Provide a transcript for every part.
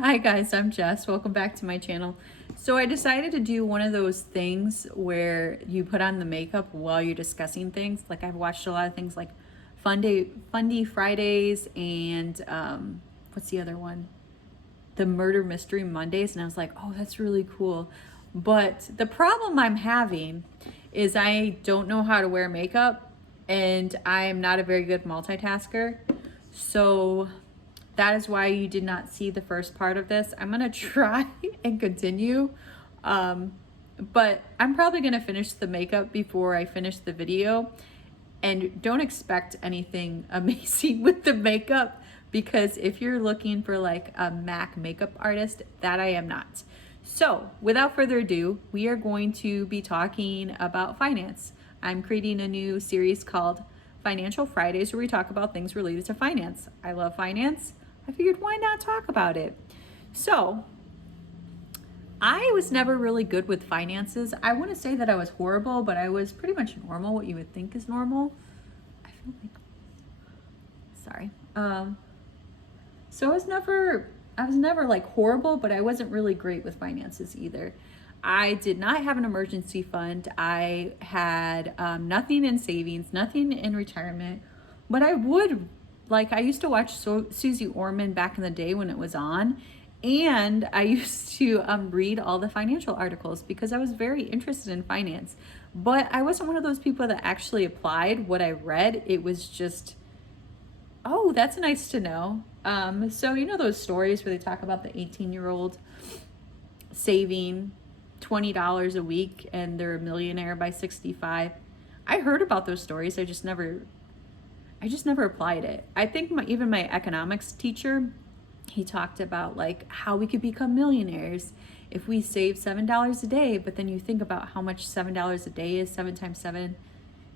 Hi guys, I'm Jess. Welcome back to my channel. So I decided to do one of those things where you put on the makeup while you're discussing things. Like I've watched a lot of things like Fundy Fridays and what's the other one? The Murder Mystery Mondays, and I was like, oh, that's really cool. But the problem I'm having is I don't know how to wear makeup and I am not a very good multitasker. So that is why you did not see the first part of this. I'm gonna try and continue, but I'm probably gonna finish the makeup before I finish the video. And don't expect anything amazing with the makeup, because if you're looking for like a MAC makeup artist, that I am not. So without further ado, we are going to be talking about finance. I'm creating a new series called Financial Fridays where we talk about things related to finance. I love finance. I figured why not talk about it? So I was never really good with finances. I wouldn't say that I was horrible, but I was pretty much normal, what you would think is normal. I feel like, sorry. So I was never like horrible, but I wasn't really great with finances either. I did not have an emergency fund. I had nothing in savings, nothing in retirement, but I used to watch Susie Orman back in the day when it was on, and I used to read all the financial articles because I was very interested in finance. But I wasn't one of those people that actually applied what I read. It was just, oh, that's nice to know. So you know those stories where they talk about the 18-year-old saving $20 a week and they're a millionaire by 65. I heard about those stories. I just never applied it. I think even my economics teacher, he talked about like how we could become millionaires if we save $7 a day. But then you think about how much $7 a day is. 7 times 7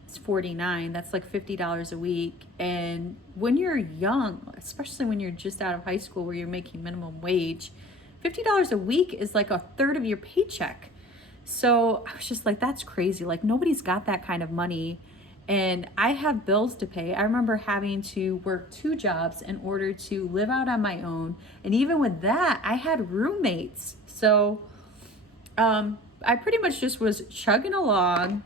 is 49. That's like $50 a week. And when you're young, especially when you're just out of high school where you're making minimum wage, $50 a week is like a third of your paycheck. So I was just like, that's crazy. Like nobody's got that kind of money. And I have bills to pay. I remember having to work 2 jobs in order to live out on my own. And even with that, I had roommates. So I pretty much just was chugging along,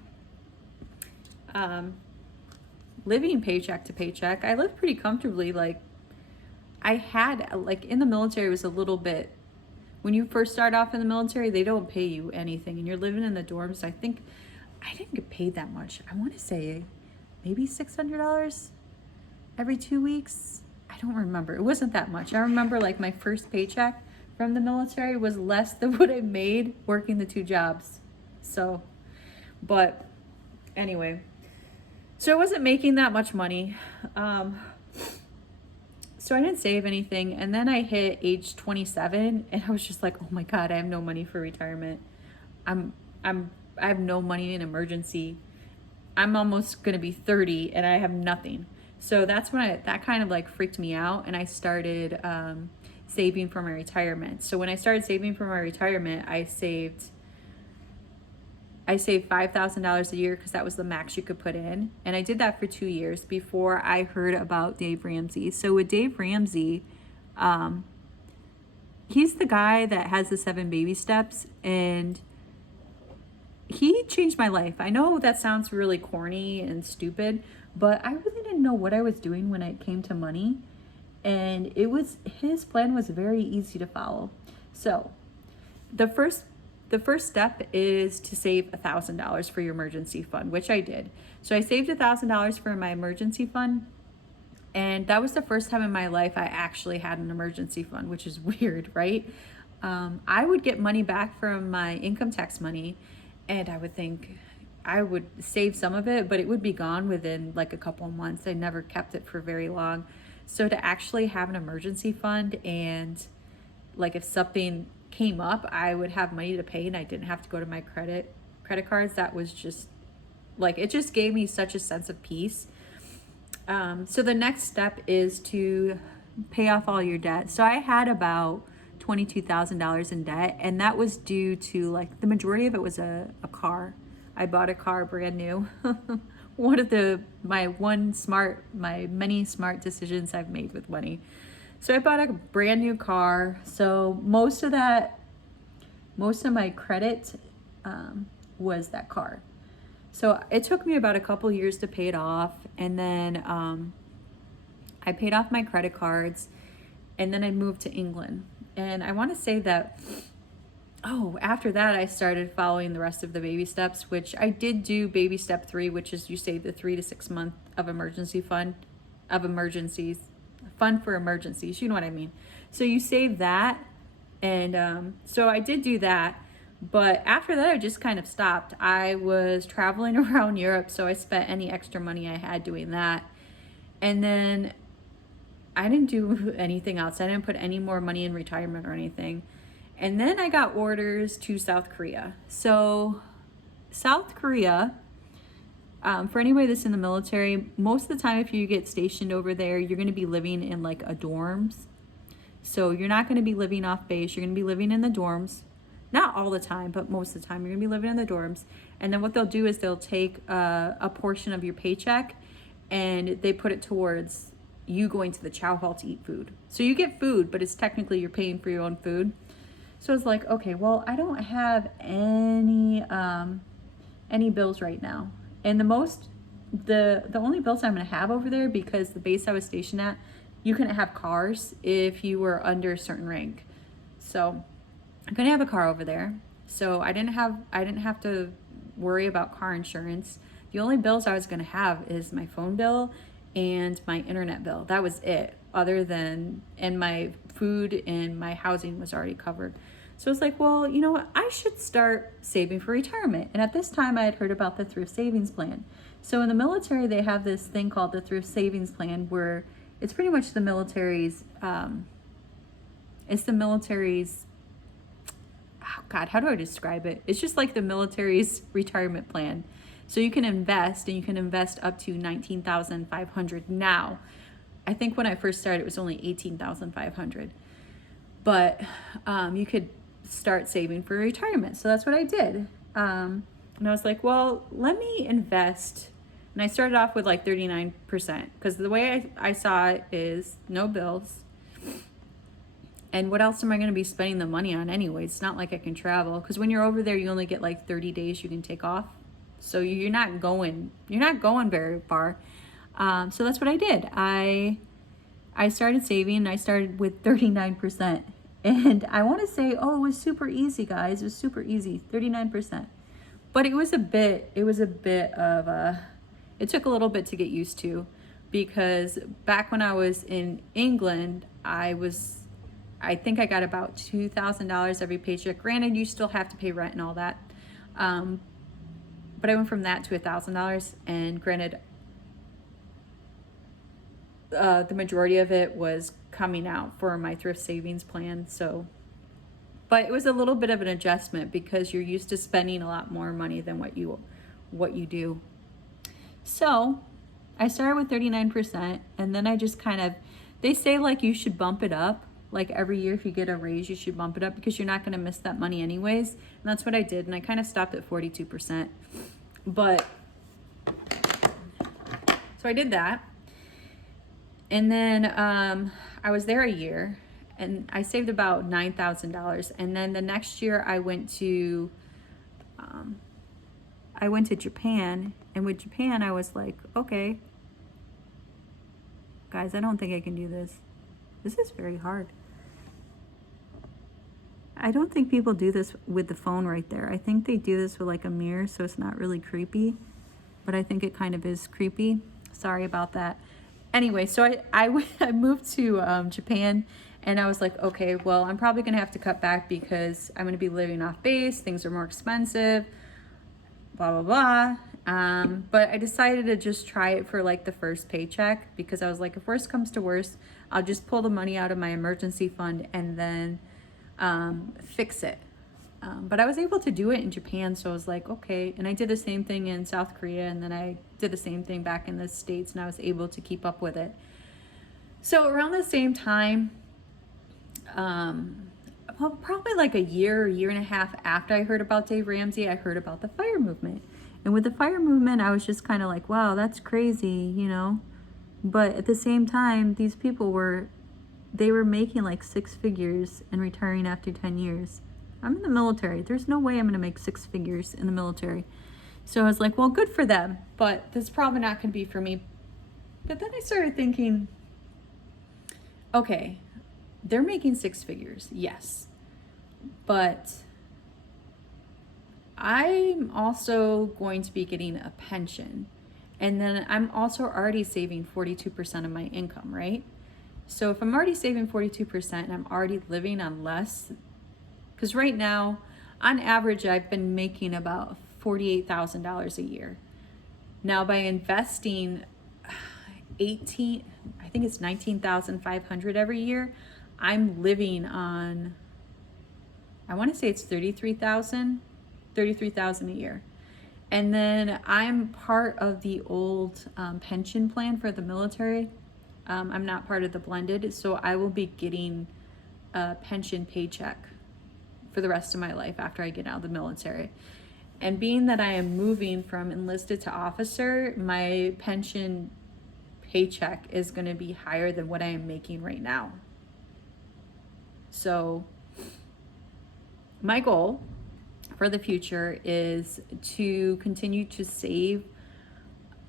living paycheck to paycheck. I lived pretty comfortably. Like I had, like in the military, it was a little bit, when you first start off in the military, they don't pay you anything and you're living in the dorms. I think I didn't get paid that much. I want to say maybe $600 every 2 weeks. I don't remember. It wasn't that much. I remember like my first paycheck from the military was less than what I made working the 2 jobs. So, but anyway, so I wasn't making that much money. So I didn't save anything. And then I hit age 27 and I was just like, oh my God, I have no money for retirement. I have no money in emergency. I'm almost gonna be 30 and I have nothing. So that's when that kind of like freaked me out, and I started saving for my retirement. So when I started saving for my retirement, I saved $5,000 a year because that was the max you could put in. And I did that for 2 years before I heard about Dave Ramsey. So with Dave Ramsey, he's the guy that has the 7 baby steps, and he changed my life. I know that sounds really corny and stupid, but I really didn't know what I was doing when it came to money. And his plan was very easy to follow. So the first step is to save $1,000 for your emergency fund, which I did. So I saved $1,000 for my emergency fund. And that was the first time in my life I actually had an emergency fund, which is weird, right? I would get money back from my income tax money, and I would think I would save some of it, but it would be gone within like a couple of months. I never kept it for very long. So to actually have an emergency fund, and like if something came up, I would have money to pay and I didn't have to go to my credit cards. That was just like, it just gave me such a sense of peace. So the next step is to pay off all your debt. So I had about $22,000 in debt, and that was due to like the majority of it was a car. I bought a car brand new. My many smart decisions I've made with money. So I bought a brand new car. So most of my credit was that car. So it took me about a couple years to pay it off. And then I paid off my credit cards, and then I moved to England. And I want to say that, after that, I started following the rest of the baby steps, which I did do baby step 3, which is you save the 3 to 6 month of emergency fund of emergencies, fund for emergencies. You know what I mean? So you save that. And so I did do that. But after that, I just kind of stopped. I was traveling around Europe, so I spent any extra money I had doing that. And then I didn't do anything else. I didn't put any more money in retirement or anything. And then I got orders to South Korea. So South Korea, for anybody that's in the military, most of the time if you get stationed over there, you're going to be living in like a dorms. So you're not going to be living off base. You're going to be living in the dorms. Not all the time, but most of the time you're going to be living in the dorms. And then what they'll do is they'll take a portion of your paycheck and they put it towards you going to the chow hall to eat food. So you get food, but it's technically you're paying for your own food. So it's like, okay, well, I don't have any bills right now. And the only bills I'm going to have over there, because the base I was stationed at, you couldn't have cars if you were under a certain rank. So I'm going to have a car over there. So I didn't have to worry about car insurance. The only bills I was going to have is my phone bill and my internet bill. That was it. And my food and my housing was already covered. So it's like, well, you know what? I should start saving for retirement. And at this time I had heard about the thrift savings plan. So in the military, they have this thing called the thrift savings plan, where it's pretty much the military's, oh God, how do I describe it? It's just like the military's retirement plan. So you can invest, and you can invest up to $19,500 now. I think when I first started, it was only $18,500. But you could start saving for retirement. So that's what I did. And I was like, well, let me invest. And I started off with like 39%, because the way I saw it is no bills. And what else am I going to be spending the money on anyway? It's not like I can travel, because when you're over there, you only get like 30 days you can take off. So you're not going very far. So that's what I did. I started saving, and I started with 39%. And I want to say, it was super easy, guys. It was super easy, 39%. But it was a bit of it took a little bit to get used to, because back when I was in England, I think I got about $2,000 every paycheck. Granted, you still have to pay rent and all that. But I went from that to $1,000, and granted, the majority of it was coming out for my thrift savings plan. So, but it was a little bit of an adjustment, because you're used to spending a lot more money than what you do. So I started with 39%, and then I just they say like you should bump it up. Like every year, if you get a raise, you should bump it up, because you're not going to miss that money anyways. And that's what I did. And I kind of stopped at 42%. But so I did that. And then I was there a year, and I saved about $9,000. And then the next year I went to Japan. And with Japan, I was like, okay, guys, I don't think I can do this. This is very hard. I don't think people do this with the phone right there. I think they do this with like a mirror, so it's not really creepy. But I think it kind of is creepy. Sorry about that. Anyway, so I moved to Japan, and I was like, okay, well, I'm probably going to have to cut back, because I'm going to be living off base. Things are more expensive, blah, blah, blah. But I decided to just try it for like the first paycheck, because I was like, if worst comes to worst, I'll just pull the money out of my emergency fund and then fix it. But I was able to do it in Japan, so I was like, okay. And I did the same thing in South Korea, and then I did the same thing back in the States, and I was able to keep up with it. So around the same time, probably like a year and a half after I heard about Dave Ramsey, I heard about the FIRE movement. And with the FIRE movement, I was just kind of like, wow, that's crazy, you know. But at the same time, these people were they were making like 6 figures and retiring after 10 years. I'm in the military. There's no way I'm going to make 6 figures in the military. So I was like, well, good for them, but that's probably not going to be for me. But then I started thinking, okay, they're making 6 figures, yes, but I'm also going to be getting a pension. And then I'm also already saving 42% of my income, right? So if I'm already saving 42% and I'm already living on less, because right now, on average, I've been making about $48,000 a year. Now by investing I think it's 19,500 every year, I'm living on, I want to say it's 33,000 a year. And then I'm part of the old pension plan for the military. I'm not part of the blended, so I will be getting a pension paycheck for the rest of my life after I get out of the military. And being that I am moving from enlisted to officer, my pension paycheck is going to be higher than what I am making right now. So my goal for the future is to continue to save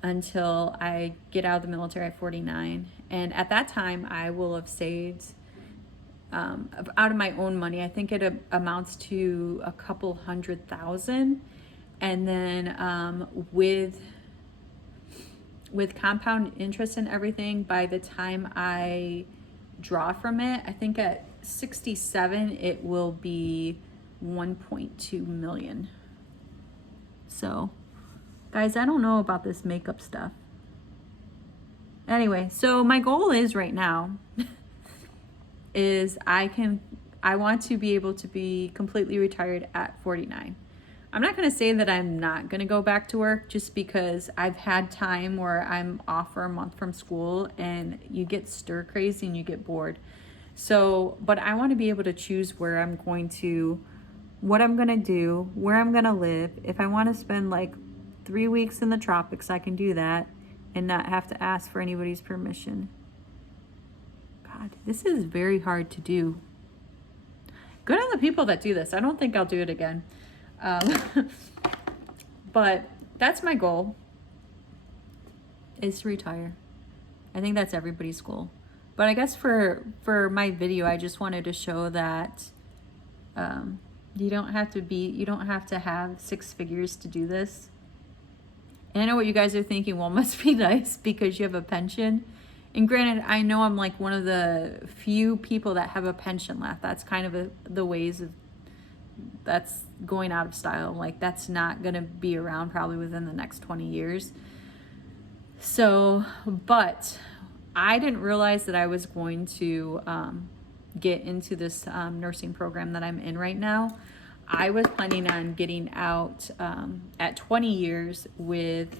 until I get out of the military at 49. And at that time, I will have saved out of my own money. I think it amounts to a couple $100,000. And then with compound interest and everything, by the time I draw from it, I think at 67, it will be 1.2 million. So, guys, I don't know about this makeup stuff. Anyway, so my goal is right now is I want to be able to be completely retired at 49. I'm not going to say that I'm not going to go back to work, just because I've had time where I'm off for a month from school and you get stir crazy and you get bored. So, but I want to be able to choose where I'm going to, what I'm going to do, where I'm going to live. If I want to spend like 3 weeks in the tropics, I can do that and not have to ask for anybody's permission. God, this is very hard to do. Good on the people that do this. I don't think I'll do it again. But that's my goal, is to retire. I think that's everybody's goal. But I guess for my video, I just wanted to show that you don't have to have 6 figures to do this. And I know what you guys are thinking, well, it must be nice because you have a pension. And granted, I know I'm like one of the few people that have a pension left. That's kind of the ways of, that's going out of style. Like, that's not going to be around probably within the next 20 years. So, but I didn't realize that I was going to get into this nursing program that I'm in right now. I was planning on getting out at 20 years with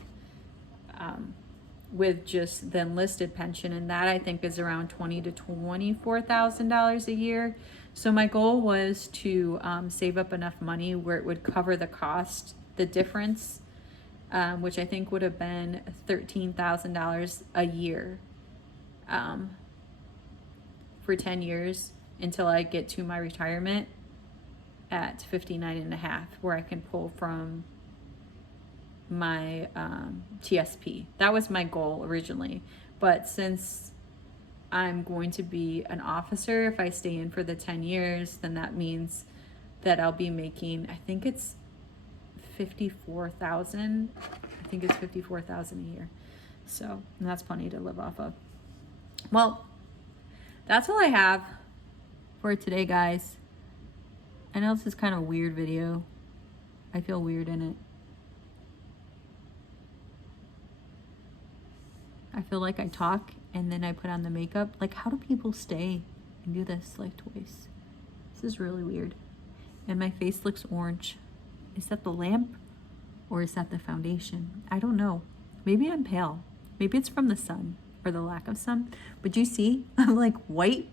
just the enlisted pension, and that I think is around $20,000 to $24,000 a year. So my goal was to save up enough money where it would cover the cost, the difference, which I think would have been $13,000 a year for 10 years until I get to my retirement at 59 and a half, where I can pull from my TSP. That was my goal originally. But since I'm going to be an officer, if I stay in for the 10 years, then that means that I'll be making, I think it's 54,000. I think it's 54,000 a year. So, and that's plenty to live off of. Well, that's all I have for today, guys. I know this is kind of a weird video. I feel weird in it. I feel like I talk and then I put on the makeup. Like, how do people stay and do this like twice? This is really weird. And my face looks orange. Is that the lamp or is that the foundation? I don't know. Maybe I'm pale. Maybe it's from the sun or the lack of sun. But you see, I'm like white,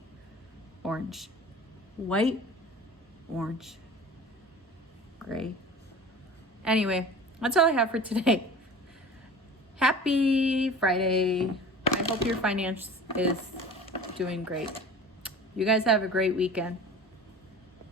orange, white, orange, gray. Anyway, that's all I have for today. Happy Friday. I hope your finance is doing great. You guys have a great weekend.